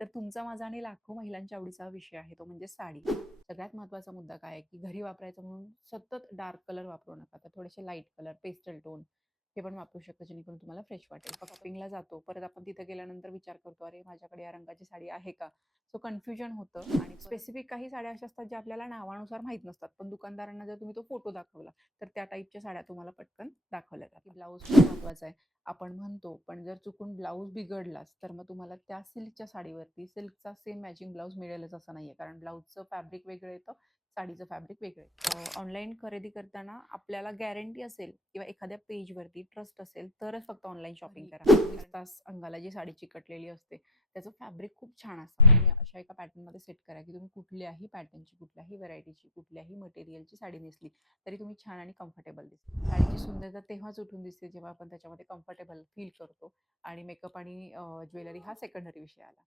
तर तुमचा, माझा आणि लाखो महिलांच्या आवडीचा विषय आहे तो म्हणजे साडी. सगळ्यात महत्त्वाचा मुद्दा काय आहे, की घरी वापरायचं म्हणून सतत डार्क कलर वापरू नका. तर थोडेसे लाईट कलर, पेस्टल टोन हे पण वापरू शकता जेणेकरून तुम्हाला फ्रेश वाटेल. शॉपिंगला जातो, परत आपण तिथे गेल्यानंतर विचार करतो, "अरे, माझ्याकडे या रंगाची साडी आहे का?" सो कन्फ्युजन होतं आणि स्पेसिफिक काही साड्या अशा असतात ज्या आपल्याला नावानुसार माहीत नसतात. पण दुकानदारांना जर तुम्ही तो फोटो दाखवला, तर त्या टाईपच्या साड्या तुम्हाला पटकन दाखवल्या जातात. ब्लाउज खूप महत्त्वाचा आहे. आपण म्हणतो, पण जर चुकून ब्लाउज बिघडलाच, तर मग तुम्हाला त्या सिल्कच्या साडीवरती सिल्कचा सेम मॅचिंग ब्लाउज मिळेलच असं नाहीये. कारण ब्लाउजचं फॅब्रिक वेगळं येतं, साडीचं फॅब्रिक वेगळं येतं. ऑनलाईन खरेदी करताना आपल्याला गॅरंटी असेल किंवा एखाद्या पेजवरती ट्रस्ट असेल, तरच फक्त ऑनलाईन शॉपिंग करा. 24 तास अंगाला जी साडी चिकटलेली असते, त्याचं फॅब्रिक खूप छान असतं. तुम्ही अशा एका पॅटर्नमध्ये सेट करा, की तुम्ही कुठल्याही पॅटर्नची, कुठल्याही व्हरायटीची, कुठल्याही मटेरियलची साडी नेसली, तरी तुम्ही छान आणि कम्फर्टेबल दिसता. साडीची सुंदरता तेव्हाच उठून दिसते, जेव्हा आपण त्याच्यामध्ये कम्फर्टेबल फील करतो आणि मेकअप आणि ज्वेलरी हा सेकंडरी विषय आला.